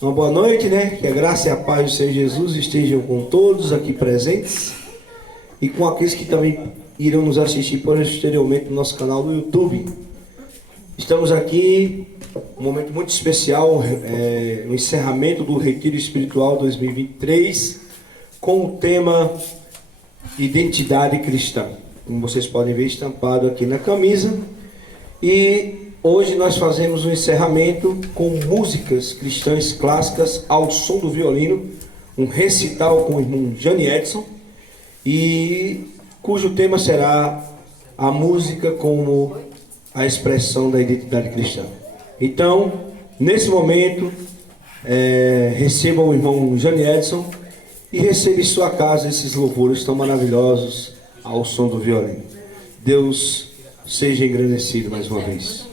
Uma boa noite, né? Que a graça e a paz do Senhor Jesus estejam com todos aqui presentes e com aqueles que também irão nos assistir posteriormente no nosso canal do YouTube. Estamos aqui, um momento muito especial, no encerramento do Retiro Espiritual 2023, com o tema Identidade Cristã. Como vocês podem ver estampado aqui na camisa. E hoje nós fazemos um encerramento com músicas cristãs clássicas ao som do violino, um recital com o irmão Jani Edson, e cujo tema será a música como a expressão da identidade cristã. Então, nesse momento, recebam o irmão Jani Edson e receba em sua casa esses louvores tão maravilhosos ao som do violino. Deus seja engrandecido mais uma vez.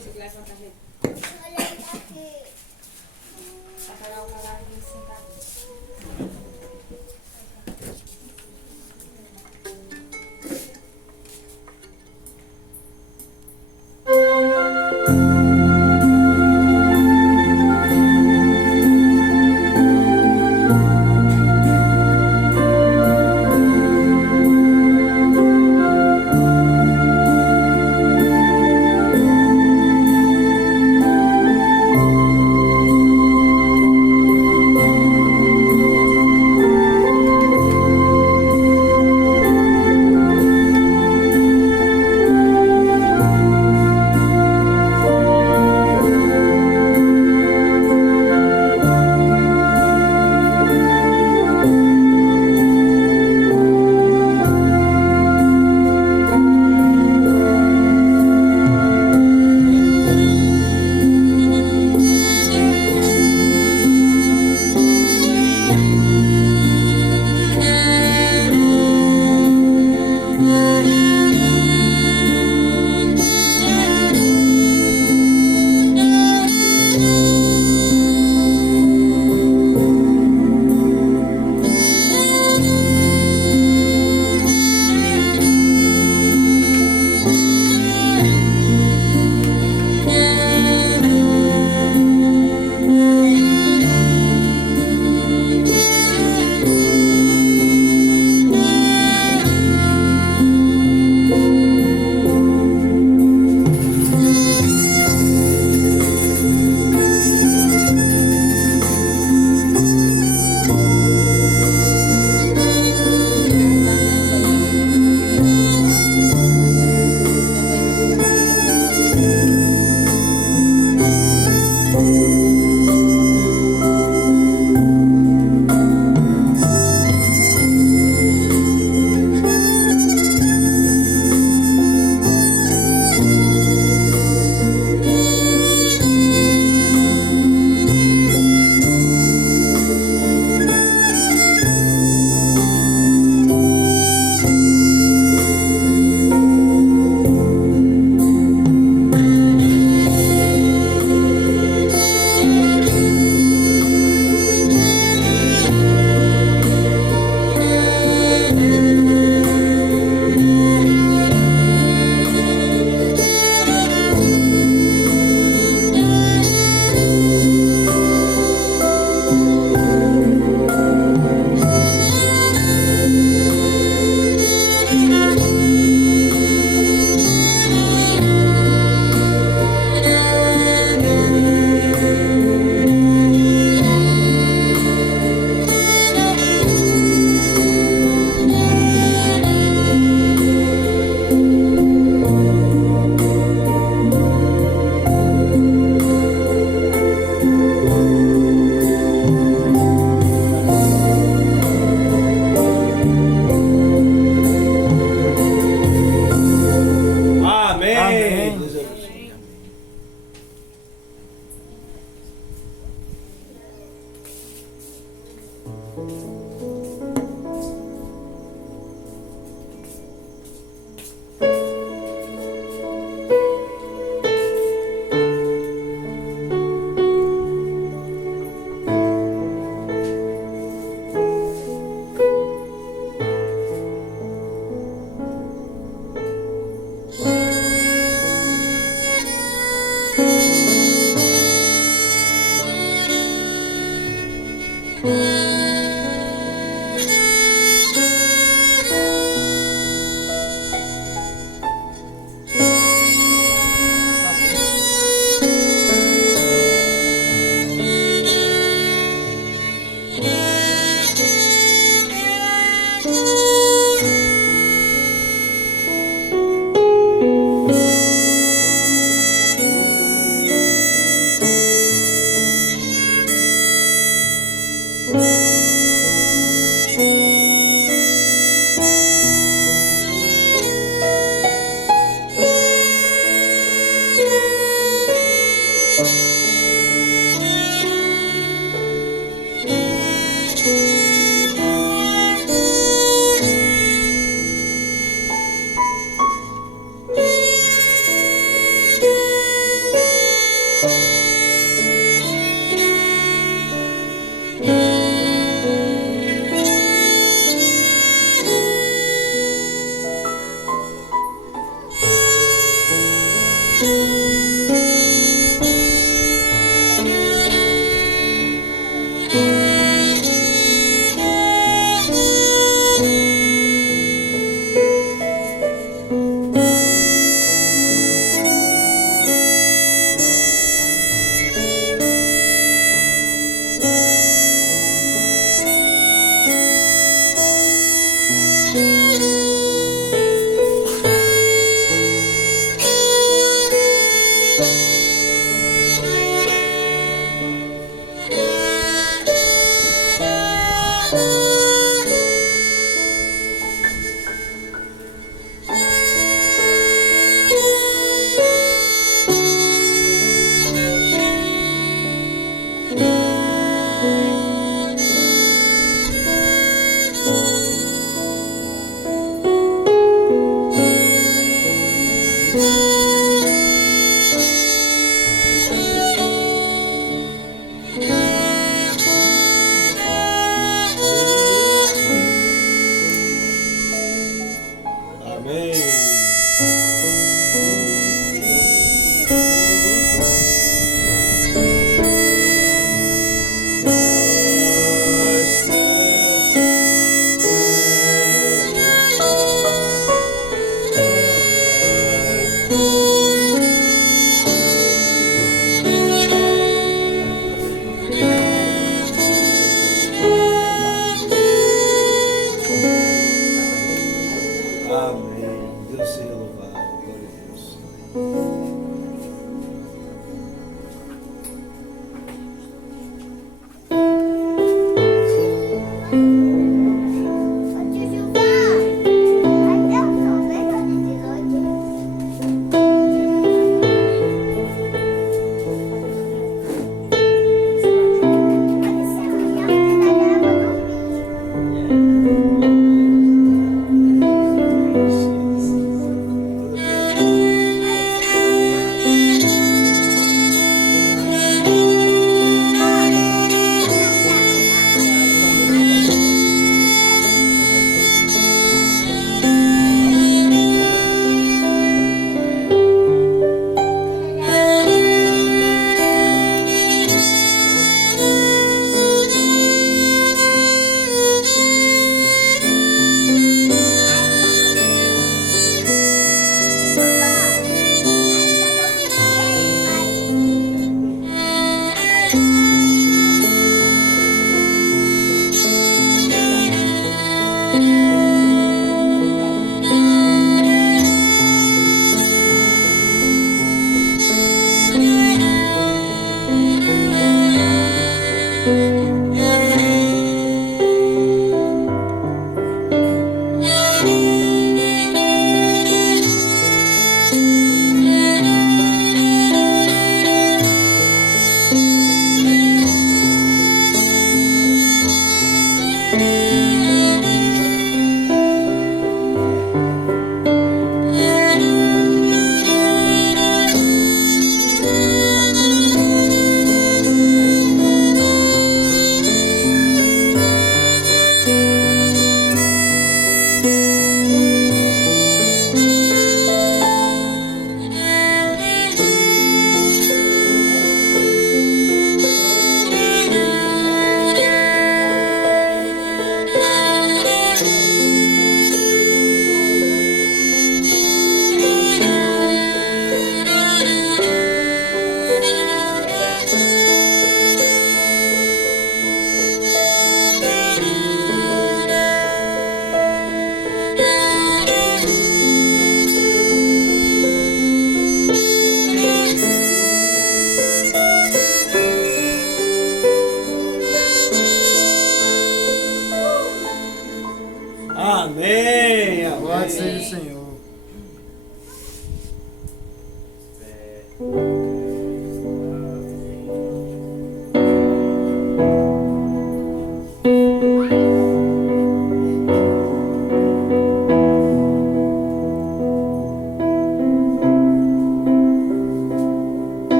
Louvado seja o Senhor.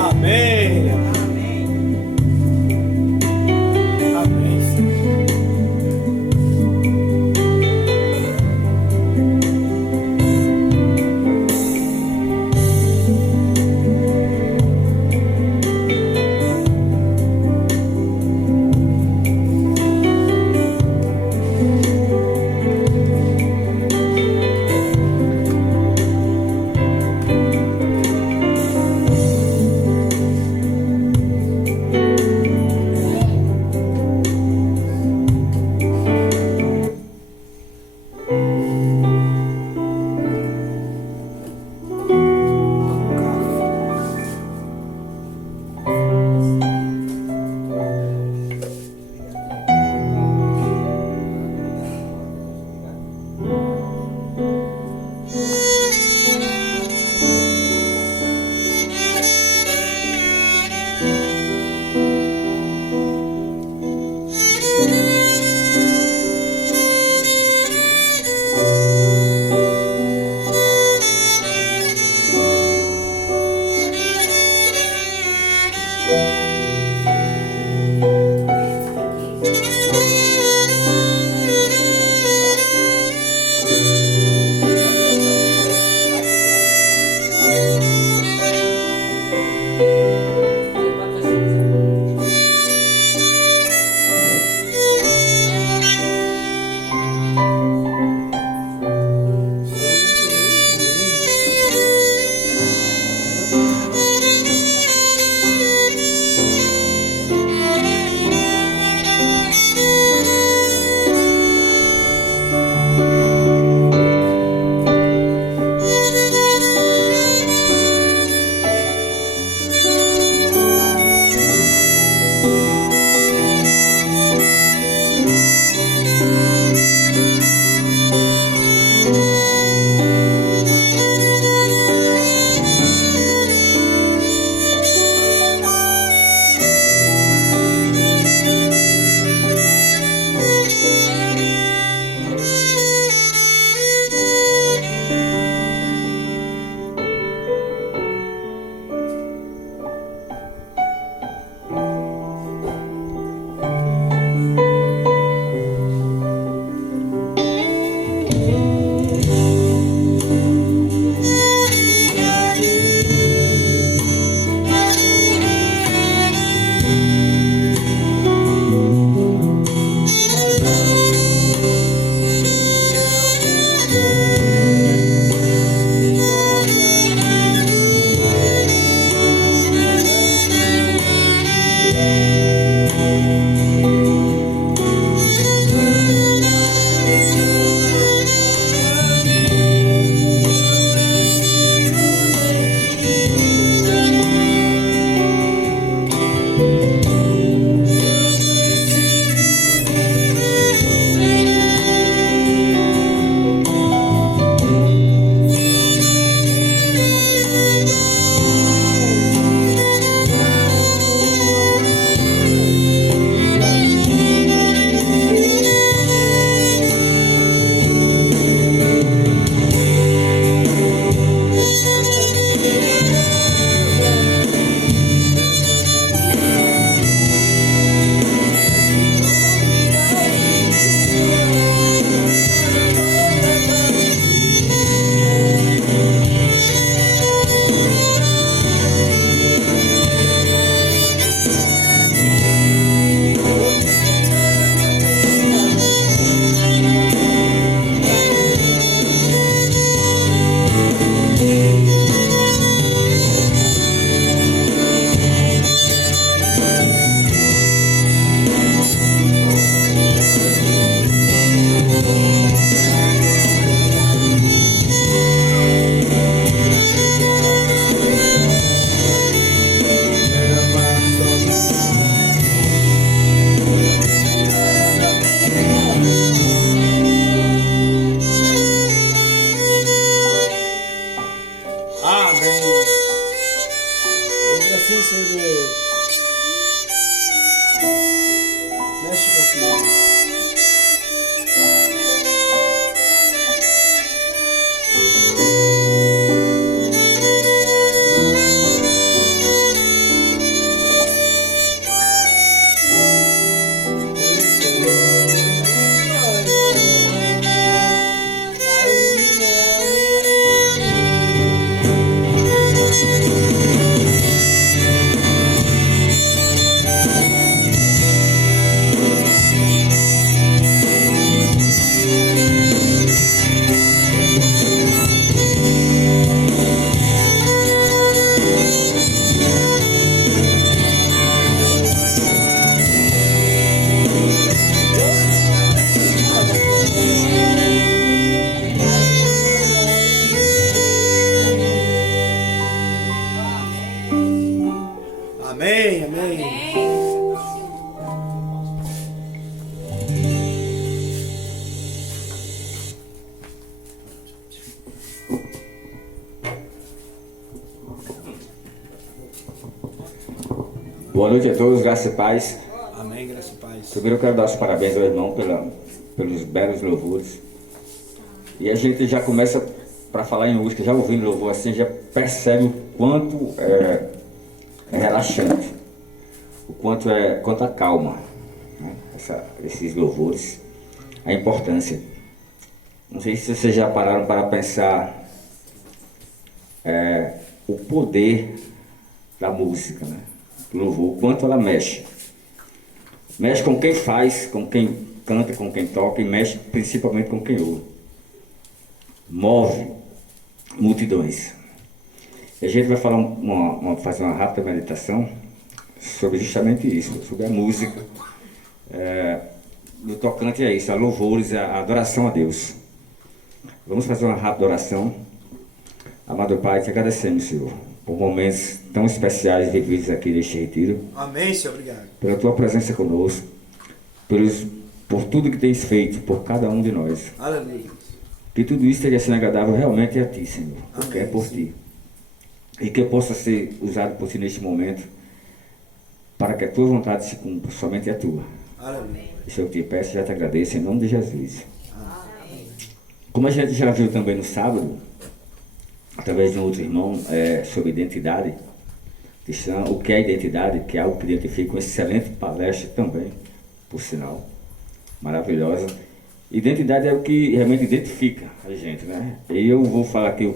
Amém. Amém, amém. Boa noite a todos, graça e paz. Amém, graça e paz. Primeiro eu quero dar os parabéns ao irmão pelos belos louvores. E a gente já começa, para falar em música, já ouvindo louvor assim, já percebe o quanto é relaxante, o quanto acalma, né? Esses louvores, a importância. Não sei se vocês já pararam para pensar o poder da música, né? Do louvor, o quanto ela mexe. Mexe com quem faz, com quem canta, com quem toca, e mexe principalmente com quem ouve. Move multidões. E a gente vai falar fazer uma rápida meditação sobre justamente isso, sobre a música. No tocante a isso, a louvores, a adoração a Deus. Vamos fazer uma rápida oração. Amado Pai, te agradecemos, Senhor, por momentos tão especiais vividos aqui neste retiro. Amém, Senhor, obrigado. Pela tua presença conosco, por tudo que tens feito por cada um de nós. Aleluia. Que tudo isso esteja sendo agradável realmente a ti, Senhor, porque Amém, é por ti. E que eu possa ser usado por ti neste momento, para que a tua vontade se cumpra, somente a tua. Aleluia. Isso eu te peço e já te agradeço, em nome de Jesus. Amém. Como a gente já viu também no sábado, através de um outro irmão, sobre identidade cristã, o que é identidade, que é algo que identifica, uma excelente palestra também, por sinal, maravilhosa. Identidade é o que realmente identifica a gente, né? E eu vou falar aqui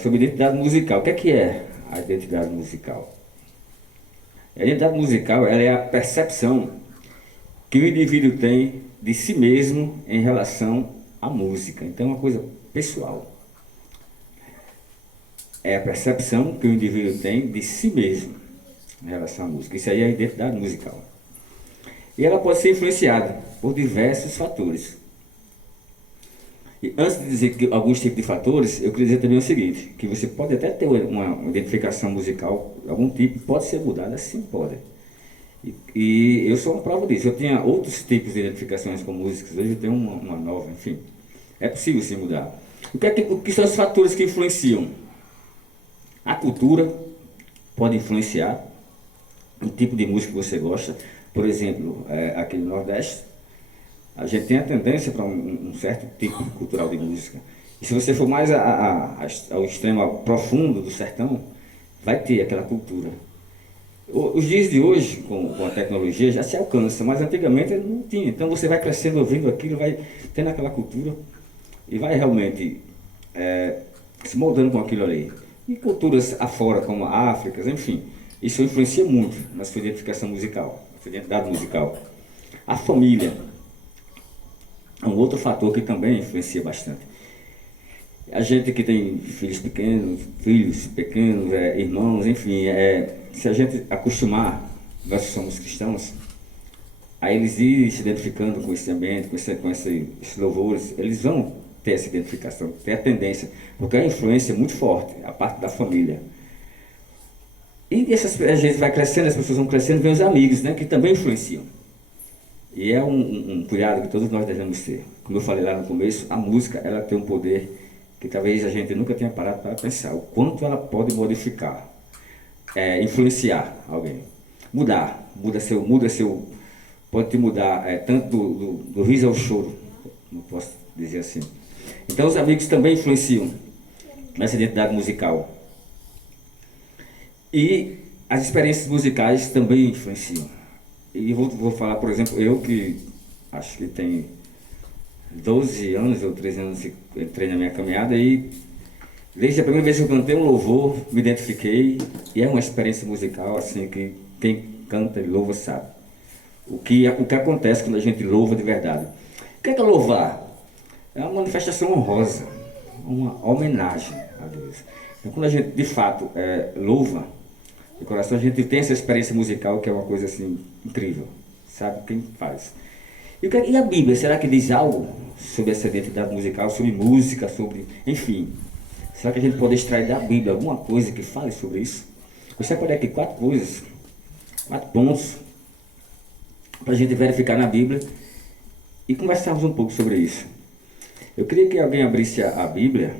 sobre identidade musical. O que é a identidade musical? A identidade musical, ela é a percepção que o indivíduo tem de si mesmo em relação à música. Então é uma coisa pessoal. É a percepção que o indivíduo tem de si mesmo em relação à música. Isso aí é a identidade musical. E ela pode ser influenciada por diversos fatores. E antes de dizer que alguns tipos de fatores, eu queria dizer também o seguinte, que você pode até ter uma identificação musical, algum tipo, pode ser mudada, sim, pode. E eu sou uma prova disso. Eu tinha outros tipos de identificações com músicas, hoje eu tenho uma nova, enfim. É possível sim mudar. O que são os fatores que influenciam? A cultura pode influenciar o tipo de música que você gosta. Por exemplo, aqui no Nordeste, a gente tem a tendência para um certo tipo cultural de música. E se você for mais ao extremo profundo do sertão, vai ter aquela cultura. Os dias de hoje, com a tecnologia, já se alcança, mas antigamente não tinha. Então você vai crescendo, ouvindo aquilo, vai tendo aquela cultura e vai realmente se moldando com aquilo ali. E culturas afora, como a África, enfim, isso influencia muito na sua identificação musical, na sua identidade musical. A família é um outro fator que também influencia bastante. A gente que tem filhos pequenos, irmãos, enfim, se a gente acostumar, nós que somos cristãos, a eles irem se identificando com esse ambiente, com esses louvores, eles vão ter essa identificação, ter a tendência, porque a influência é muito forte, a parte da família. E a gente vai crescendo, as pessoas vão crescendo, vem os amigos, né, que também influenciam. E é um cuidado que todos nós devemos ter. Como eu falei lá no começo, a música, ela tem um poder que talvez a gente nunca tenha parado para pensar, o quanto ela pode modificar, influenciar alguém. Pode te mudar tanto do riso ao choro, não posso dizer assim. Então os amigos também influenciam nessa identidade musical. E as experiências musicais também influenciam. E vou falar, por exemplo, eu que acho que tem 12 anos ou 13 anos que entrei na minha caminhada e desde a primeira vez que eu cantei um louvor, me identifiquei e é uma experiência musical assim que quem canta e louva sabe. O que acontece quando a gente louva de verdade. O que é louvar? É uma manifestação honrosa, uma homenagem a Deus. Então quando a gente de fato louva de coração, a gente tem essa experiência musical que é uma coisa assim incrível, sabe quem faz. E a Bíblia, será que diz algo sobre essa identidade musical, sobre música, enfim, será que a gente pode extrair da Bíblia alguma coisa que fale sobre isso? Eu separei aqui 4 coisas, 4 pontos, para a gente verificar na Bíblia e conversarmos um pouco sobre isso. Eu queria que alguém abrisse a Bíblia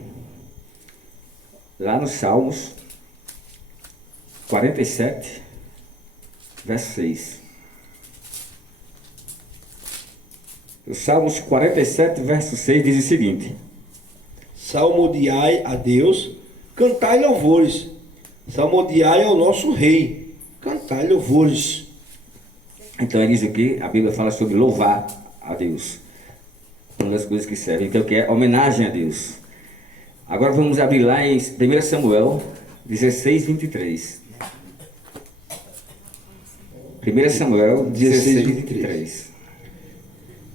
lá nos Salmos 47, verso 6. Os Salmos 47, verso 6 diz o seguinte: Salmodiai a Deus, cantai louvores. Salmodiai ao nosso Rei, cantai louvores. Então ele diz aqui, a Bíblia fala sobre louvar a Deus. Uma das coisas que serve, então, que é homenagem a Deus. Agora vamos abrir lá em 1 Samuel 16, 23. 1 Samuel 16, 23.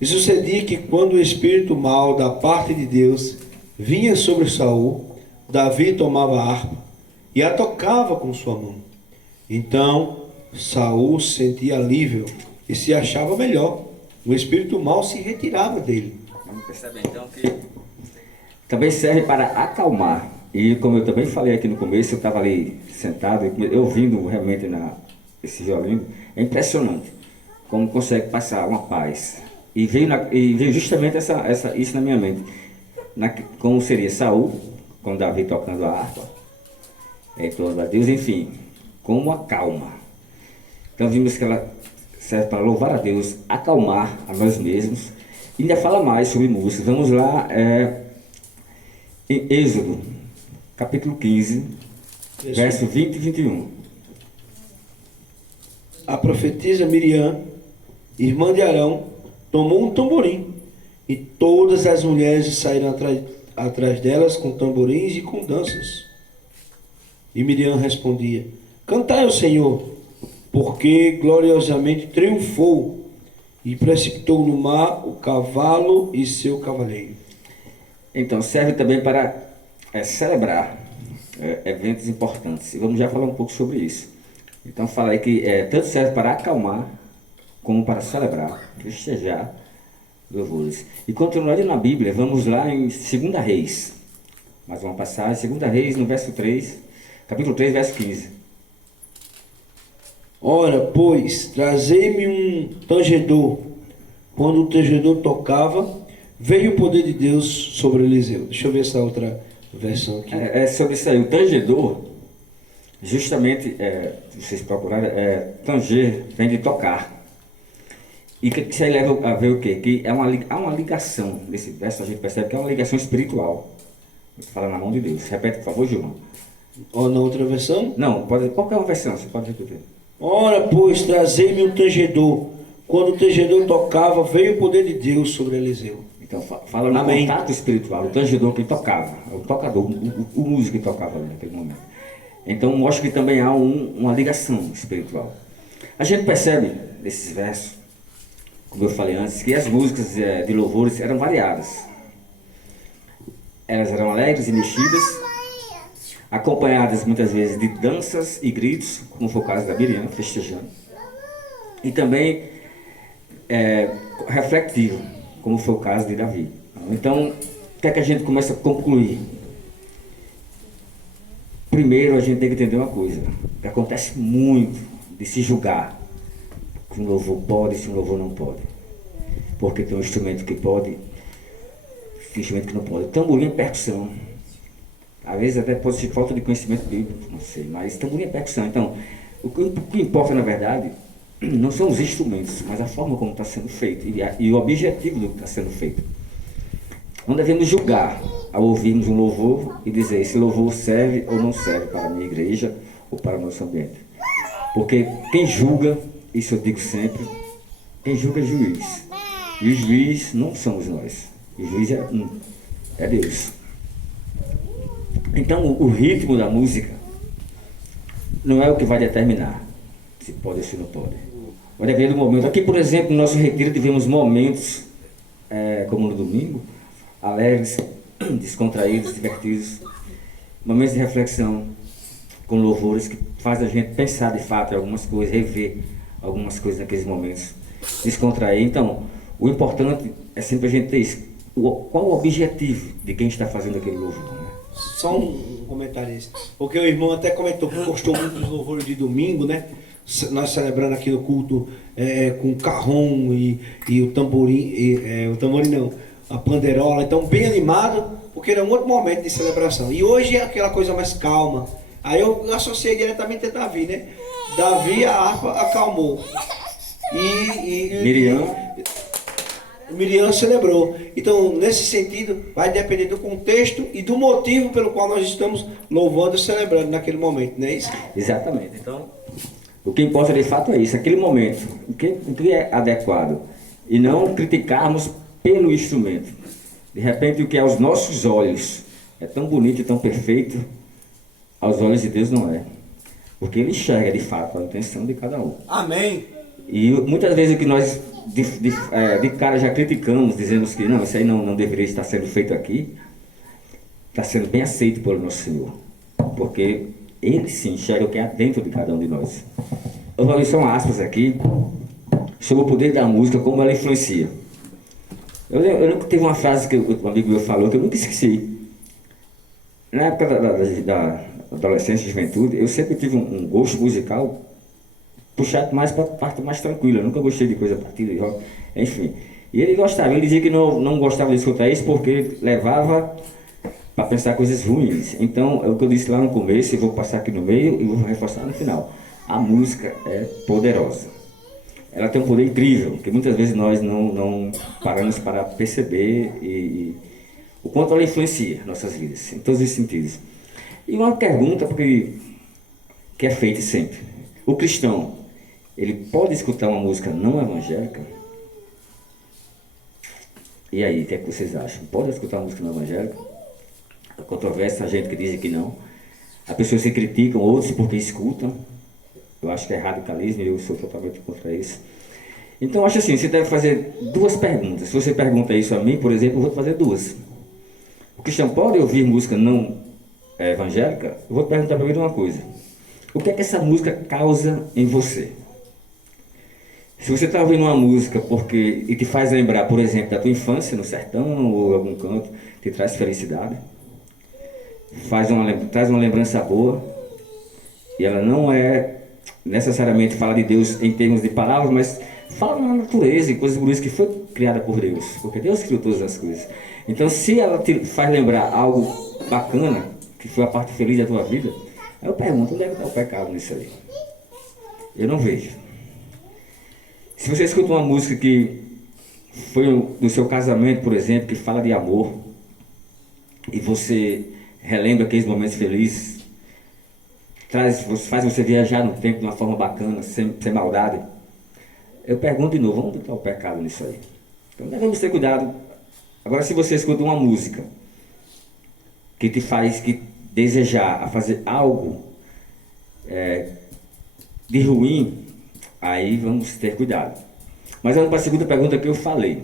E sucedia que quando o espírito mau da parte de Deus vinha sobre Saul, Davi tomava a harpa e a tocava com sua mão. Então Saul sentia alívio e se achava melhor. O espírito mau se retirava dele. Vamos perceber então que também serve para acalmar. E como eu também falei aqui no começo, eu estava ali sentado, eu ouvindo realmente esse violino. É impressionante como consegue passar uma paz. E veio justamente isso na minha mente. Como seria Saul, com Davi tocando a harpa, em torno a Deus, enfim, como acalma. Então vimos que ela serve para louvar a Deus, acalmar a nós mesmos. E ainda fala mais sobre música. Vamos lá, em Êxodo, capítulo 15, verso 20 e 21. A profetisa Miriam, irmã de Arão, tomou um tamborim, e todas as mulheres saíram atrás delas com tamborins e com danças. E Miriam respondia: cantai ao Senhor, porque gloriosamente triunfou e precipitou no mar o cavalo e seu cavaleiro. Então serve também para celebrar eventos importantes. E vamos já falar um pouco sobre isso. Então fala aí que tanto serve para acalmar como para celebrar, festejar louvores. E continuando na Bíblia, vamos lá em 2 Reis. Mais uma passagem, 2 Reis, no verso 3, capítulo 3, verso 15. Ora, pois, trazei-me um tangedor. Quando o tangedor tocava, veio o poder de Deus sobre Eliseu. Deixa eu ver essa outra versão aqui. Sobre isso aí, o tangedor, justamente, se vocês procurarem, tanger vem de tocar. E que isso aí leva a ver o quê? Que há uma ligação, nesse verso a gente percebe que é uma ligação espiritual. Fala na mão de Deus. Repete, por favor, Gilmar. Ou na outra versão? Não, qualquer uma versão, você pode repetir. Ora, pois, trazei-me um tangedor. Quando o tangedor tocava, veio o poder de Deus sobre Eliseu. Então, fala no contato espiritual, o tangedor que tocava, o tocador, o músico que tocava ali naquele momento. Então, mostra que também há uma ligação espiritual. A gente percebe, nesses versos, como eu falei antes, que as músicas de louvores eram variadas. Elas eram alegres e mexidas, acompanhadas muitas vezes de danças e gritos, como foi o caso da Miriam, festejando. E também refletivo, como foi o caso de Davi. Então, o que é que a gente começa a concluir? Primeiro, a gente tem que entender uma coisa, que acontece muito de se julgar se um louvor pode, se um louvor não pode. Porque tem um instrumento que pode, um instrumento que não pode. Tamborim é percussão. Às vezes até pode ser falta de conhecimento bíblico, não sei, mas tamborim é percussão. Então, o que importa, na verdade, não são os instrumentos, mas a forma como está sendo feito e o objetivo do que está sendo feito. Não devemos julgar ao ouvirmos um louvor e dizer esse louvor serve ou não serve para a minha igreja ou para o nosso ambiente. Porque quem julga, isso eu digo sempre, quem julga é juiz. E o juiz não somos nós. O juiz é Deus. Então o ritmo da música não é o que vai determinar se pode ou se não pode. Vai depender do momento. Aqui, por exemplo, no nosso retiro tivemos momentos, como no domingo, alegres, descontraídos, divertidos, momentos de reflexão, com louvores que fazem a gente pensar de fato em algumas coisas, rever algumas coisas naqueles momentos, descontrair. Então, o importante é sempre a gente ter isso. Qual o objetivo de quem está fazendo aquele louvor? Né? Só um comentarista. Porque o irmão até comentou que gostou muito dos louvores de domingo, né? Nós celebrando aqui no culto com o carrom e o tamborim, o tamborim não, a panderola, então bem animado, porque era um outro momento de celebração. E hoje é aquela coisa mais calma. Aí eu associei diretamente a Davi, né? Davi, a harpa acalmou. Miriam celebrou. Então, nesse sentido, vai depender do contexto e do motivo pelo qual nós estamos louvando e celebrando naquele momento, não é isso? Exatamente. Então, o que importa de fato é isso, aquele momento, o que é adequado. E não criticarmos pelo instrumento. De repente, o que aos nossos olhos é tão bonito e tão perfeito, aos olhos de Deus não é. Porque Ele enxerga de fato a intenção de cada um. Amém. E muitas vezes o que nós de cara já criticamos, dizemos que não, isso aí não deveria estar sendo feito aqui, está sendo bem aceito pelo nosso Senhor. Porque Ele sim enxerga o que há dentro de cada um de nós. Eu vou ler só aspas aqui sobre o poder da música, como ela influencia. Eu lembro que teve uma frase que um amigo meu falou que eu nunca esqueci. Na época da adolescência e juventude, eu sempre tive um gosto musical puxado mais para a parte mais tranquila. Eu nunca gostei de coisa partida de rock, enfim. E ele gostava, ele dizia que não gostava de escutar isso porque levava para pensar coisas ruins. Então, é o que eu disse lá no começo, e vou passar aqui no meio e vou reforçar no final. A música é poderosa. Ela tem um poder incrível, que muitas vezes nós não paramos para perceber e o quanto ela influencia nossas vidas, em todos os sentidos. E uma pergunta que é feita sempre. O cristão, ele pode escutar uma música não evangélica? E aí, o que é que vocês acham? Pode escutar uma música não evangélica? A controvérsia, a gente que diz que não. Há pessoas que criticam, outros porque escutam. Eu acho que é radicalismo e eu sou totalmente contra isso. Então, eu acho assim, você deve fazer duas perguntas. Se você pergunta isso a mim, por exemplo, eu vou fazer duas. O cristão pode ouvir música não evangélica? Eu vou perguntar primeiro uma coisa. O que é que essa música causa em você? Se você está ouvindo uma música e te faz lembrar, por exemplo, da tua infância no sertão ou em algum canto, te traz felicidade, traz uma lembrança boa, e ela não é necessariamente falar de Deus em termos de palavras, mas fala na natureza e coisas bonitas que foi criada por Deus, porque Deus criou todas as coisas. Então, se ela te faz lembrar algo bacana, que foi a parte feliz da tua vida, eu pergunto, onde é que está o pecado nisso aí? Eu não vejo. Se você escuta uma música que foi do seu casamento, por exemplo, que fala de amor, e você relembra aqueles momentos felizes, faz você viajar no tempo de uma forma bacana, sem maldade, eu pergunto de novo, onde está o pecado nisso aí? Então devemos ter cuidado. Agora, se você escuta uma música que te faz desejar a fazer algo de ruim, aí vamos ter cuidado. Mas vamos para a segunda pergunta que eu falei.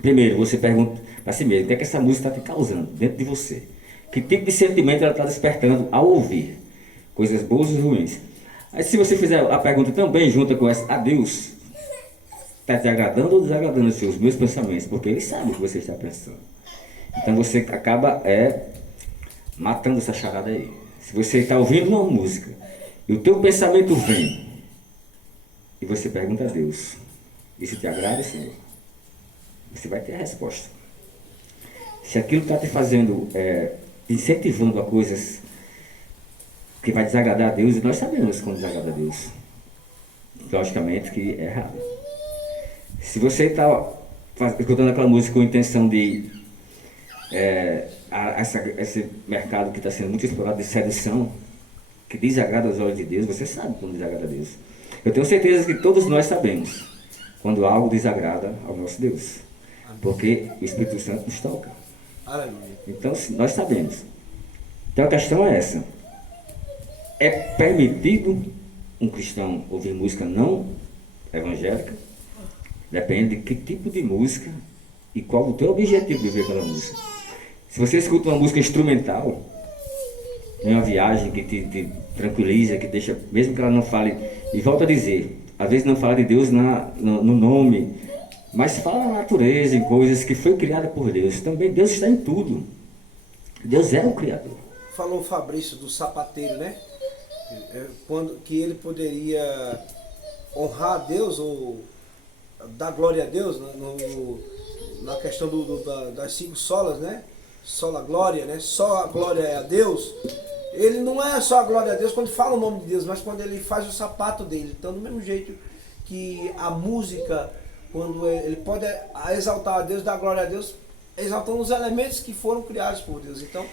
Primeiro, você pergunta para si mesmo, o que é que essa música está te causando dentro de você? Que tipo de sentimento ela está despertando ao ouvir? Coisas boas e ruins. Aí se você fizer a pergunta também junta com essa, a Deus, está te agradando ou desagradando os meus pensamentos? Porque Ele sabe o que você está pensando. Então você acaba matando essa charada aí. Se você está ouvindo uma música e o teu pensamento vem e você pergunta a Deus, isso te agrada, Senhor? Você vai ter a resposta. Se aquilo está te fazendo, incentivando a coisas que vai desagradar a Deus, e nós sabemos como desagrada a Deus, logicamente que é errado. Se você está escutando aquela música com a intenção de esse mercado que está sendo muito explorado de sedução, que desagrada aos olhos de Deus, você sabe como desagrada a Deus. Eu tenho certeza que todos nós sabemos quando algo desagrada ao nosso Deus, porque o Espírito Santo nos toca. Então nós sabemos. Então a questão é essa: é permitido um cristão ouvir música não evangélica? Depende de que tipo de música e qual o teu objetivo de ouvir aquela música. Se você escuta uma música instrumental, em uma viagem que te tranquiliza, que deixa, mesmo que ela não fale, e volto a dizer, às vezes não fala de Deus no nome, mas fala na natureza, em coisas que foi criada por Deus. Também Deus está em tudo. Deus é o Criador. falou o Fabrício do sapateiro, né? Quando que ele poderia honrar a Deus ou dar glória a Deus na questão das 5 solas, né? Sola glória, né? Só a glória é a Deus. Ele não é só a glória a Deus quando fala o nome de Deus, mas quando ele faz o sapato dele. Então, do mesmo jeito que a música, quando ele pode exaltar a Deus, dar glória a Deus, exaltando os elementos que foram criados por Deus. Então,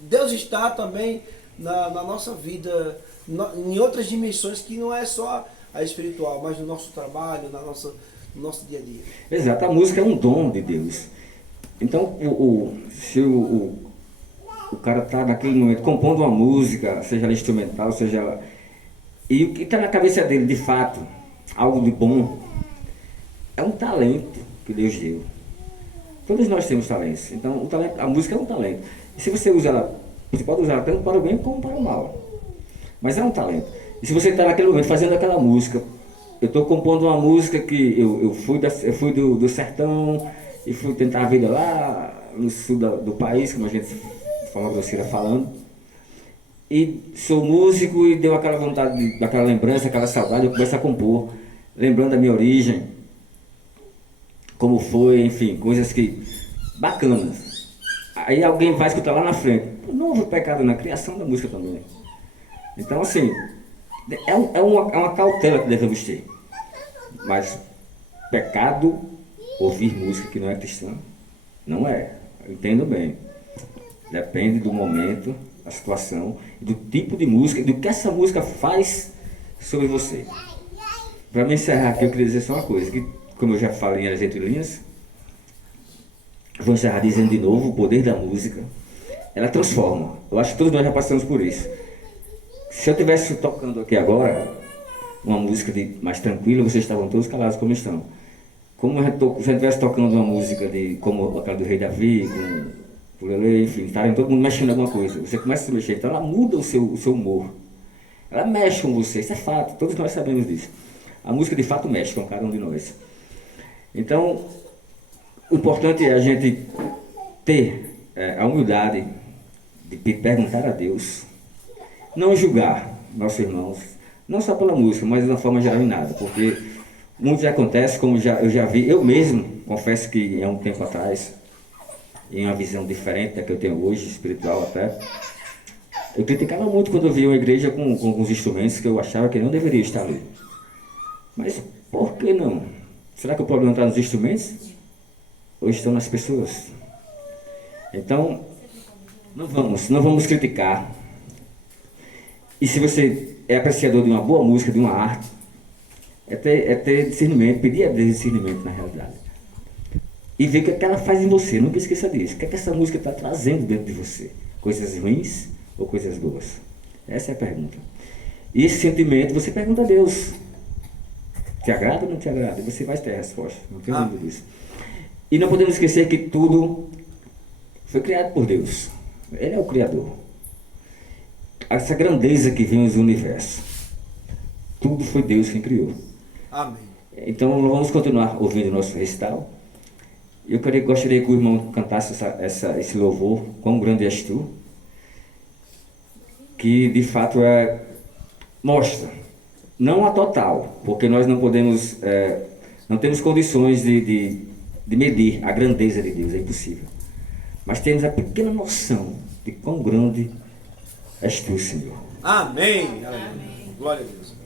Deus está também na nossa vida, em outras dimensões que não é só a espiritual, mas no nosso trabalho, no nosso dia a dia. Exato, a música é um dom de Deus. Então, se o cara está naquele momento compondo uma música, seja ela instrumental, seja ela... E o que está na cabeça dele, de fato, algo de bom, é um talento que Deus deu. Todos nós temos talentos. Então, a música é um talento. E se você usa ela, você pode usar ela tanto para o bem como para o mal. Mas é um talento. E se você está naquele momento fazendo aquela música, eu estou compondo uma música que eu fui do sertão e fui tentar a vida lá no sul do país, como a gente, de forma grosseira, falando. E sou músico e deu aquela vontade, aquela lembrança, aquela saudade, eu começo a compor, lembrando da minha origem, como foi, enfim, coisas que bacanas. Aí alguém vai escutar lá na frente. Não houve pecado na criação da música também. Então, assim, é uma cautela que devemos ter. Mas pecado, ouvir música que não é cristã, não é. Eu entendo bem. Depende do momento, da situação, do tipo de música, do que essa música faz sobre você. Para me encerrar aqui, eu queria dizer só uma coisa, que como eu já falei em As Entrelinhas, vou encerrar dizendo de novo, o poder da música, ela transforma. Eu acho que todos nós já passamos por isso. Se eu estivesse tocando aqui agora, uma música mais tranquila, vocês estavam todos calados como estão. Como se eu estivesse tocando uma música como aquela do Rei Davi, com o Lele, enfim, estarem todo mundo mexendo em alguma coisa. Você começa a se mexer, então ela muda o seu humor. Ela mexe com você, isso é fato, todos nós sabemos disso. A música de fato mexe com cada um de nós. Então, o importante é a gente ter a humildade de perguntar a Deus, não julgar nossos irmãos, não só pela música, mas de uma forma geral em nada, porque muito acontece, como eu já vi, eu mesmo, confesso que há um tempo atrás, em uma visão diferente da que eu tenho hoje, espiritual até, eu criticava muito quando eu via uma igreja com alguns instrumentos que eu achava que não deveria estar ali. Mas por que não? Será que o problema está nos instrumentos? Ou estão nas pessoas? Então, não vamos criticar. E se você é apreciador de uma boa música, de uma arte, é ter discernimento, pedir a Deus discernimento na realidade. E ver o que ela faz em você, nunca esqueça disso. O que essa música está trazendo dentro de você? Coisas ruins ou coisas boas? Essa é a pergunta. E esse sentimento, você pergunta a Deus. Te agrada ou não te agrada? E você vai ter a resposta, não tenho dúvida disso. E não podemos esquecer que tudo foi criado por Deus. Ele é o Criador. Essa grandeza que vem do universo. Tudo foi Deus quem criou. Amém. Então vamos continuar ouvindo o nosso recital. Eu gostaria que o irmão cantasse esse louvor, Quão Grande És Tu, que de fato mostra, não a total, porque nós não podemos, não temos condições de medir a grandeza de Deus, é impossível. Mas temos a pequena noção de quão grande és Tu, Senhor. Amém. Amém. Glória a Deus.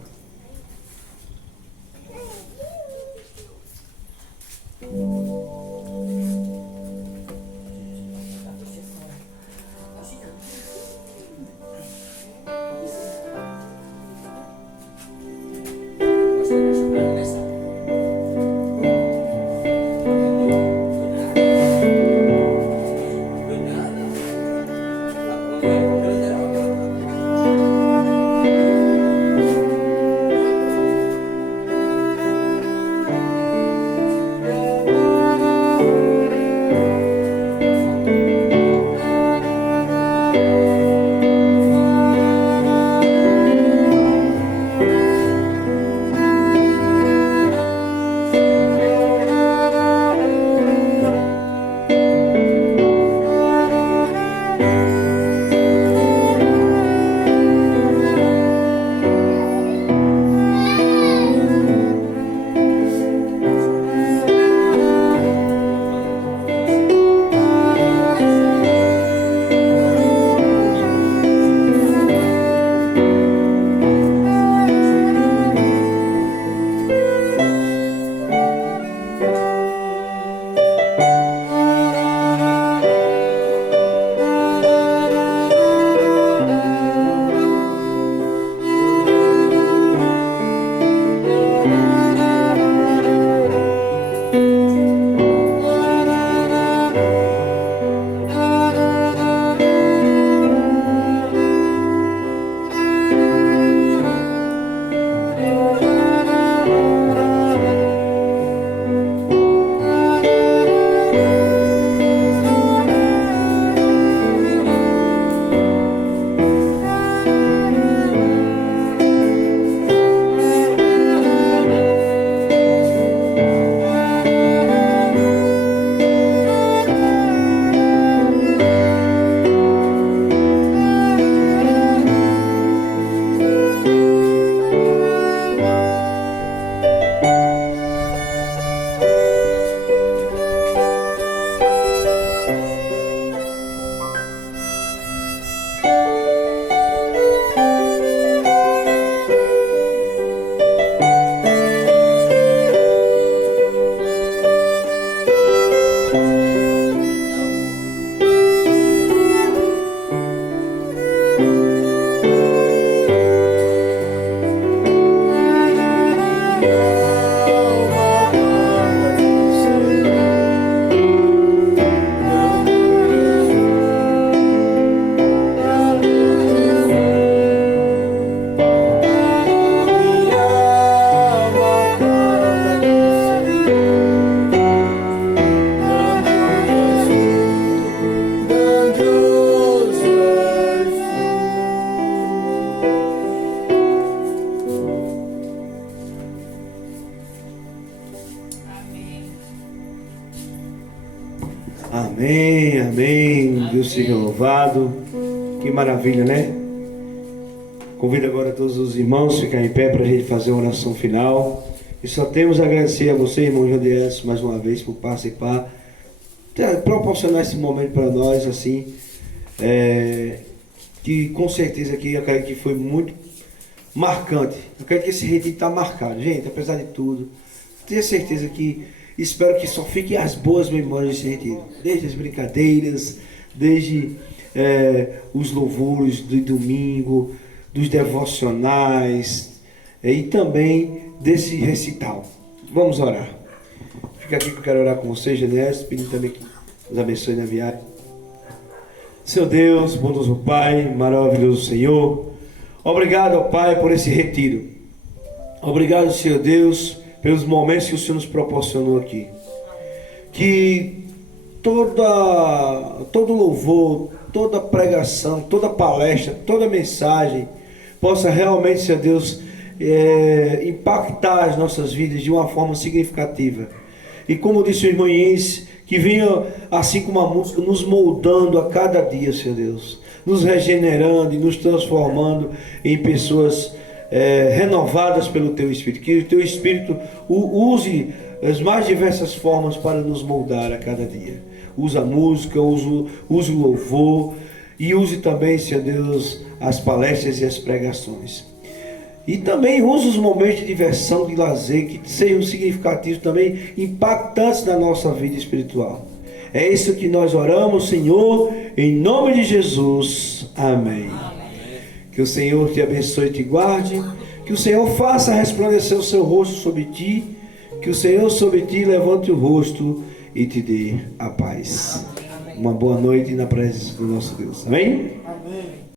Amém, amém. Deus seja louvado. Que maravilha, né? Convido agora todos os irmãos a ficar em pé para a gente fazer uma oração final. E só temos a agradecer a você, irmão Jodias, mais uma vez por participar, proporcionar esse momento para nós, assim, que com certeza aqui eu acredito que foi muito marcante. Eu acredito que esse retiro está marcado. Gente, apesar de tudo, tenho certeza que, espero que só fiquem as boas memórias desse retiro. Desde as brincadeiras, desde os louvores do domingo, dos devocionais e também desse recital. Vamos orar. Fica aqui que eu quero orar com você, Genésio, pedindo também que nos abençoe na viagem. Seu Deus, bondoso Pai, maravilhoso Senhor, obrigado, ó Pai, por esse retiro. Obrigado, Senhor Deus, pelos momentos que o Senhor nos proporcionou aqui. Que todo louvor, toda pregação, toda palestra, toda mensagem possa realmente, Senhor Deus, impactar as nossas vidas de uma forma significativa. E como disse o irmão Inês, que venha, assim como a música, nos moldando a cada dia, Senhor Deus, nos regenerando e nos transformando em pessoas renovadas pelo Teu Espírito. Que o Teu Espírito use as mais diversas formas para nos moldar a cada dia. Use a música, use o louvor e use também, Senhor Deus, as palestras e as pregações. E também use os momentos de diversão, de lazer, que sejam significativos também, impactantes na nossa vida espiritual. É isso que nós oramos, Senhor, em nome de Jesus. Amém. Que o Senhor te abençoe e te guarde, que o Senhor faça resplandecer o seu rosto sobre ti, que o Senhor sobre ti levante o rosto e te dê a paz. Uma boa noite na presença do nosso Deus. Amém? Amém.